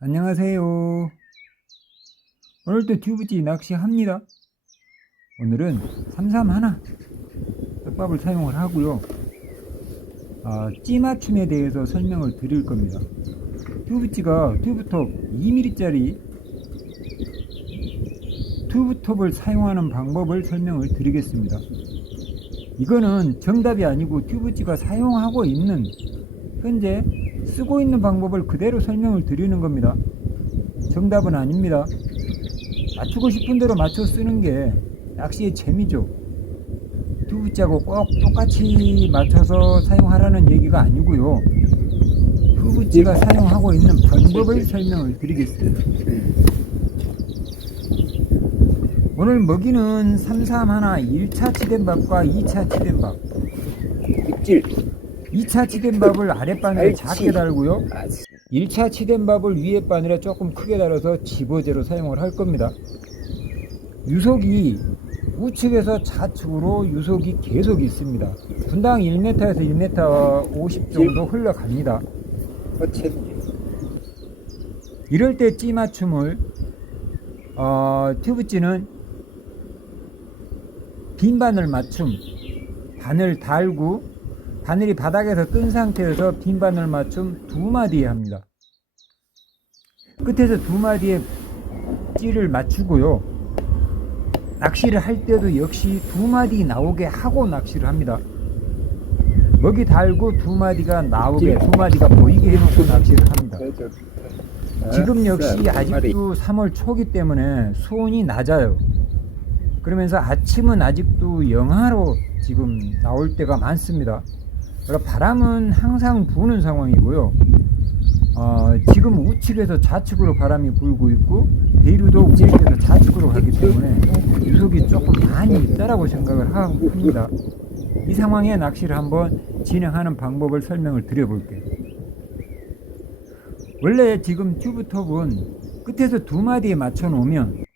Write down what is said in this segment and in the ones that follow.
안녕하세요. 오늘도 튜브찌 낚시합니다. 오늘은 삼삼하나 떡밥을 사용을 하고요. 찌 맞춤에 대해서 설명을 드릴 겁니다. 튜브찌가 튜브톱 2mm짜리 튜브톱을 사용하는 방법을 설명을 드리겠습니다. 이거는 정답이 아니고 튜브찌가 사용하고 있는, 현재 쓰고 있는 방법을 그대로 설명을 드리는 겁니다. 정답은 아닙니다. 맞추고 싶은 대로 맞춰 쓰는 게 낚시의 재미죠. 튜브찌하고 꼭 똑같이 맞춰서 사용하라는 얘기가 아니고요. 튜브찌가 사용하고 있는 방법을 설명을 드리겠습니다. 오늘 먹이는 삼삼하나 1차 치댄밥과 2차 치댄밥. 입질. 2차 치댄밥을 아랫바늘에 작게 달고요. 1차 치댄밥을 위에 바늘에 조금 크게 달아서 집어제로 사용을 할 겁니다. 유속이 우측에서 좌측으로 유속이 계속 있습니다. 분당 1m에서 1m 50 정도 흘러갑니다. 이럴 때 찌 맞춤을 튜브찌는 빈 바늘 맞춤, 바늘 달고 바늘이 바닥에서 뜬 상태에서 빈 바늘 맞춤 2마디에 합니다. 끝에서 2마디에 찌를 맞추고요. 낚시를 할 때도 역시 2마디 나오게 하고 낚시를 합니다. 먹이 달고 2마디가 나오게, 2마디가 보이게 해놓고 낚시를 합니다. 지금 역시 아직도 3월 초기 때문에 수온이 낮아요. 그러면서 아침은 아직도 영하로 지금 나올 때가 많습니다. 그러니까 바람은 항상 부는 상황이고요. 지금 우측에서 좌측으로 바람이 불고 있고 대류도 우측에서 좌측으로 가기 때문에 유속이 조금 많이 있다라고 생각을 합니다. 이 상황에 낚시를 한번 진행하는 방법을 설명을 드려볼게요. 원래 지금 튜브톱은 끝에서 2마디에 맞춰 놓으면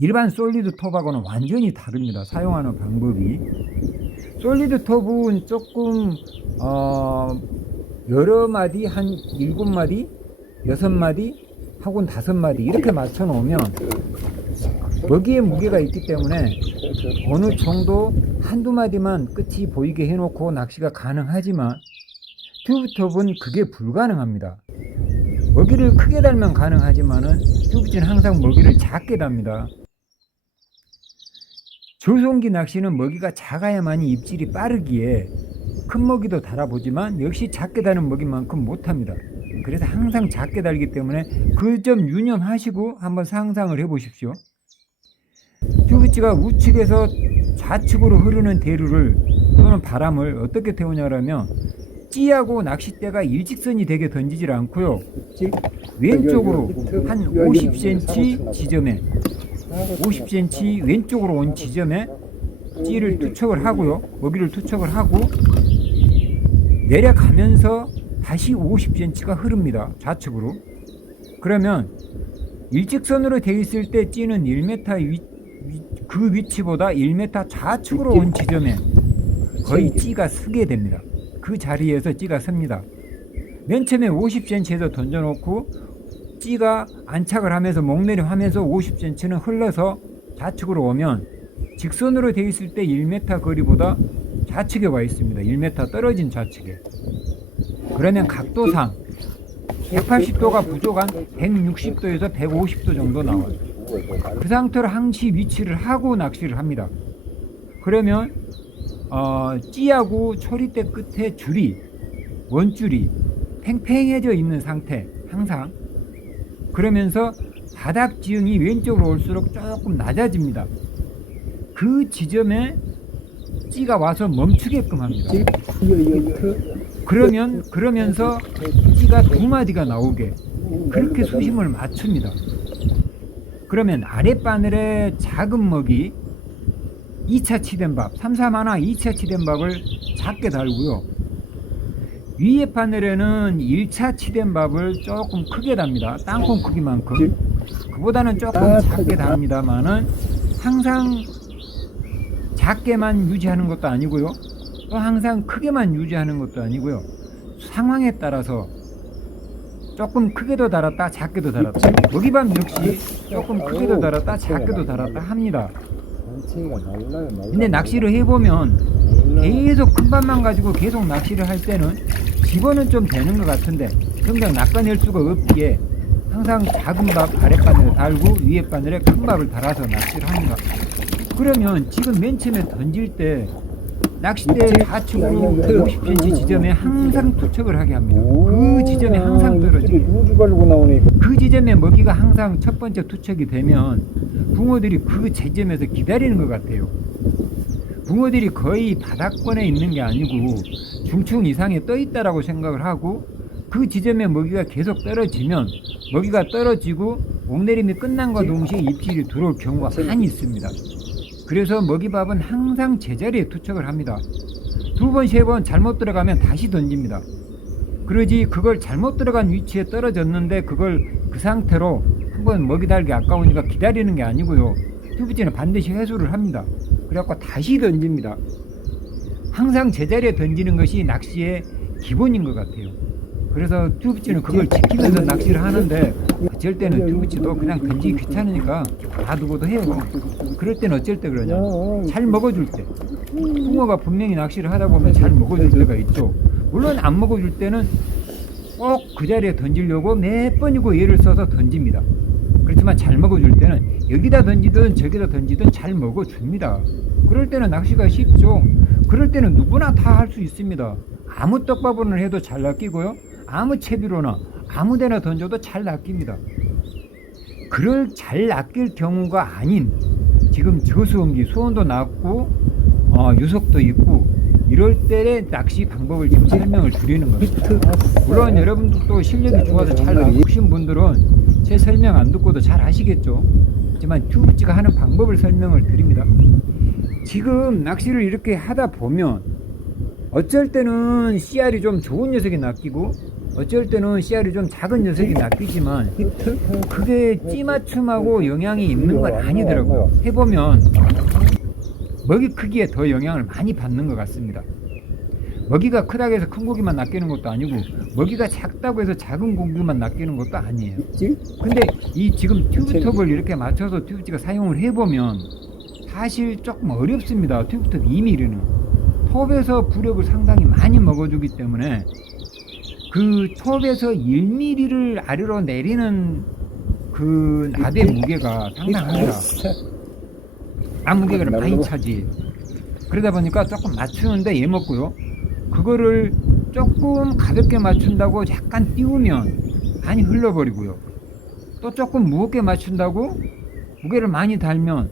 일반 솔리드 톱하고는 완전히 다릅니다. 사용하는 방법이. 솔리드 톱은 조금 여러 마디, 한 7마디, 6마디, 하고는 5마디 이렇게 맞춰 놓으면 먹이에 무게가 있기 때문에 어느 정도 한두 마디만 끝이 보이게 해놓고 낚시가 가능하지만 튜브톱은 그게 불가능합니다. 먹이를 크게 달면 가능하지만은 튜브찌는 항상 먹이를 작게 답니다. 조송기 낚시는 먹이가 작아야만이 입질이 빠르기에 큰 먹이도 달아보지만 역시 작게 다는 먹이만큼 못합니다. 그래서 항상 작게 달기 때문에 그 점 유념하시고 한번 상상을 해보십시오. 튜브찌가 우측에서 좌측으로 흐르는 대류를 또는 바람을 어떻게 태우냐면 찌하고 낚싯대가 일직선이 되게 던지질 않고요. 왼쪽으로 한 50cm 지점에 50cm 왼쪽으로 온 지점에 찌를 투척을 하고요. 먹이를 투척을 하고 내려가면서 다시 50cm가 흐릅니다. 좌측으로. 그러면 일직선으로 되어 있을 때 찌는 1m 그 위치보다 1m 좌측으로 온 지점에 거의 찌가 서게 됩니다. 그 자리에서 찌가 섭니다. 맨 처음에 50cm에서 던져놓고 찌가 안착을 하면서 목내림 하면서 50cm는 흘러서 좌측으로 오면 직선으로 되어 있을 때 1m 거리보다 좌측에 와 있습니다. 1m 떨어진 좌측에. 그러면 각도상 180도가 부족한 160도에서 150도 정도 나와요. 그 상태로 항시 위치를 하고 낚시를 합니다. 그러면 찌하고 초리대 끝에 줄이, 원줄이 팽팽해져 있는 상태, 항상. 그러면서 바닥 지형이 왼쪽으로 올수록 조금 낮아집니다. 그 지점에 찌가 와서 멈추게끔 합니다. 그러면서 찌가 2마디가 나오게 그렇게 수심을 맞춥니다. 그러면 아랫바늘에 작은 먹이 2차 치댄밥, 삼삼하나 2차 치댄밥을 작게 달고요. 위에 바늘에는 1차 치댄밥을 조금 크게 답니다. 땅콩 크기만큼. 그보다는 조금 작게 답니다만은 항상 작게만 유지하는 것도 아니고요. 또 항상 크게만 유지하는 것도 아니고요. 상황에 따라서 조금 크게도 달았다 작게도 달았다. 먹이밤 역시 조금 크게도 달았다 작게도 달았다 합니다. 단체가 날라요. 근데 낚시를 해보면 계속 큰 밤만 가지고 계속 낚시를 할 때는 집어는 좀 되는 것 같은데 정작 낚아낼 수가 없기에 항상 작은 밥 아랫바늘에 달고 위에 바늘에 큰 밥을 달아서 낚시를 합니다. 그러면 지금 맨 처음에 던질 때 낚싯대 좌측으로 50cm 지점에 항상 투척을 하게 합니다. 그 지점에 항상 떨어지게. 누구 가지고 나오네. 그 지점에 먹이가 항상 첫 번째 투척이 되면 붕어들이 그 지점에서 기다리는 것 같아요. 붕어들이 거의 바닥권에 있는 게 아니고 중층 이상에 떠 있다라고 생각을 하고 그 지점에 먹이가 계속 떨어지면 먹이가 떨어지고 옥내림이 끝난과 동시에 입질이 들어올 경우가 많이 있습니다. 그래서 먹이밥은 항상 제자리에 투척을 합니다. 두 번, 세 번 잘못 들어가면 다시 던집니다. 그러지 그걸 잘못 들어간 위치에 떨어졌는데 그걸 그 상태로 한번 먹이 달기 아까우니까 기다리는 게 아니고요. 튜브찌는 반드시 회수를 합니다. 그래갖고 다시 던집니다. 항상 제자리에 던지는 것이 낚시의 기본인 것 같아요. 그래서 튜브찌는 그걸 지키면서 낚시를 하는데 어쩔 때는 튜브찌도 그냥 던지기 귀찮으니까 놔두고도 해요. 그럴 때는 어쩔 때 그러냐, 잘 먹어줄 때 붕어가 분명히 낚시를 하다 보면 잘 먹어줄 때가 있죠. 물론 안 먹어줄 때는 꼭 그 자리에 던지려고 몇 번이고 애를 써서 던집니다. 그렇지만 잘 먹어줄 때는 여기다 던지든 저기다 던지든 잘 먹어줍니다. 그럴 때는 낚시가 쉽죠. 그럴 때는 누구나 다 할 수 있습니다. 아무 떡밥으로는 해도 잘 낚이고요, 아무 채비로나 아무 데나 던져도 잘 낚입니다. 그럴 잘 낚일 경우가 아닌 지금 저수온기 수온도 낮고 유속도 있고 이럴 때의 낚시 방법을 지금 설명을 드리는 겁니다. 물론 여러분들도 실력이 좋아서 잘 낚으신 분들은 제 설명 안 듣고도 잘 아시겠죠. 하지만 튜브찌가 하는 방법을 설명을 드립니다. 지금 낚시를 이렇게 하다 보면 어쩔 때는 씨알이 좀 좋은 녀석이 낚이고 어쩔 때는 씨알이 좀 작은 녀석이 낚이지만 그게 찌맞춤하고 영향이 있는 건 아니더라고요. 해보면 먹이 크기에 더 영향을 많이 받는 것 같습니다. 먹이가 크다고 해서 큰 고기만 낚이는 것도 아니고 먹이가 작다고 해서 작은 고기만 낚이는 것도 아니에요. 근데 이 지금 튜브톱을 이렇게 맞춰서 튜브찌가 사용을 해보면 사실 조금 어렵습니다. 튜브톱 2mm는 톱에서 부력을 상당히 많이 먹어주기 때문에 그 톱에서 1mm를 아래로 내리는 그 납의 무게가 상당합니다. 납 무게가 많이 차지. 그러다 보니까 조금 맞추는데 예먹고요. 그거를 조금 가볍게 맞춘다고 약간 띄우면 많이 흘러버리고요. 또 조금 무겁게 맞춘다고 무게를 많이 달면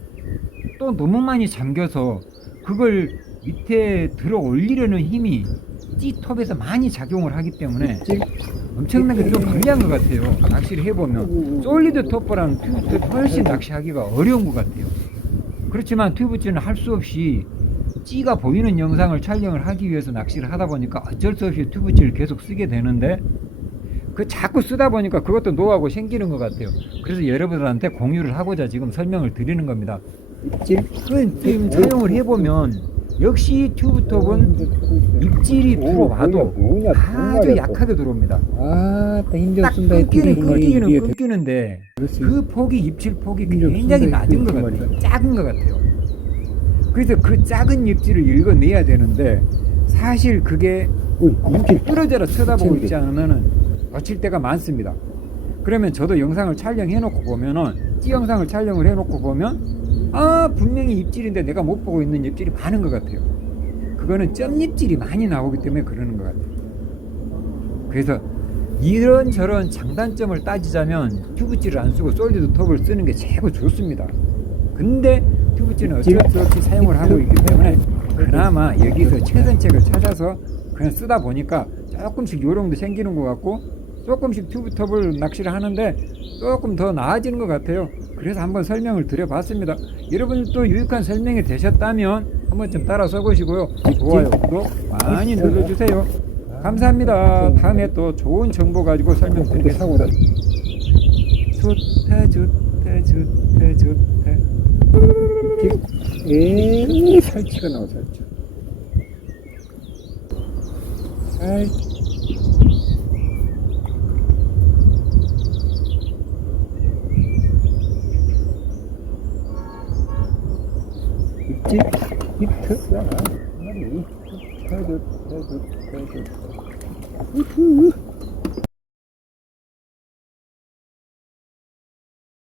또 너무 많이 잠겨서 그걸 밑에 들어 올리려는 힘이 찌톱에서 많이 작용을 하기 때문에 엄청나게 좀 불리한 것 같아요. 낚시를 해보면 솔리드 톱보다는 튜브찌는 훨씬 낚시하기가 어려운 것 같아요. 그렇지만 튜브찌는 할 수 없이 찌가 보이는 영상을 촬영을 하기 위해서 낚시를 하다 보니까 어쩔 수 없이 튜브찌를 계속 쓰게 되는데 그 자꾸 쓰다 보니까 그것도 노하우가 생기는 것 같아요. 그래서 여러분들한테 공유를 하고자 지금 설명을 드리는 겁니다. 지금 사용을 해보면 역시 튜브톱은 입질이 들어와도 아주 약하게 들어옵니다. 딱 끊기는데 그 폭이 입질 폭이 굉장히 낮은 것 같아요. 작은 것 같아요. 그래서 그 작은 입질을 읽어내야 되는데 사실 그게 뚫어져라 쳐다보고 있지 않으면 놓칠 때가 많습니다. 그러면 저도 영상을 촬영해 놓고 보면은 찌 영상을 촬영을 해 놓고 보면 분명히 입질인데 내가 못 보고 있는 입질이 많은 것 같아요. 그거는 점 입질이 많이 나오기 때문에 그러는 것 같아요. 그래서 이런저런 장단점을 따지자면 튜브찌를 안 쓰고 솔리드 톱을 쓰는 게 최고 좋습니다. 근데 튜브찌는 어쩔 수 없이 사용을 하고 있기 때문에 그나마 여기서 최선책을 찾아서 그냥 쓰다 보니까 조금씩 요령도 생기는 것 같고 조금씩 튜브톱을 낚시를 하는데 조금 더 나아지는 것 같아요. 그래서 한번 설명을 드려봤습니다. 여러분도 유익한 설명이 되셨다면 한번 좀 따라 써보시고요. 좋아요, 구독 많이 눌러주세요. 감사합니다. 다음에 또 좋은 정보 가지고 설명드리겠습니다. 좋다 좋다 좋다 좋다. 살치가 나와 살치. 히트. 히트. 한 마리. 헤드. 히트.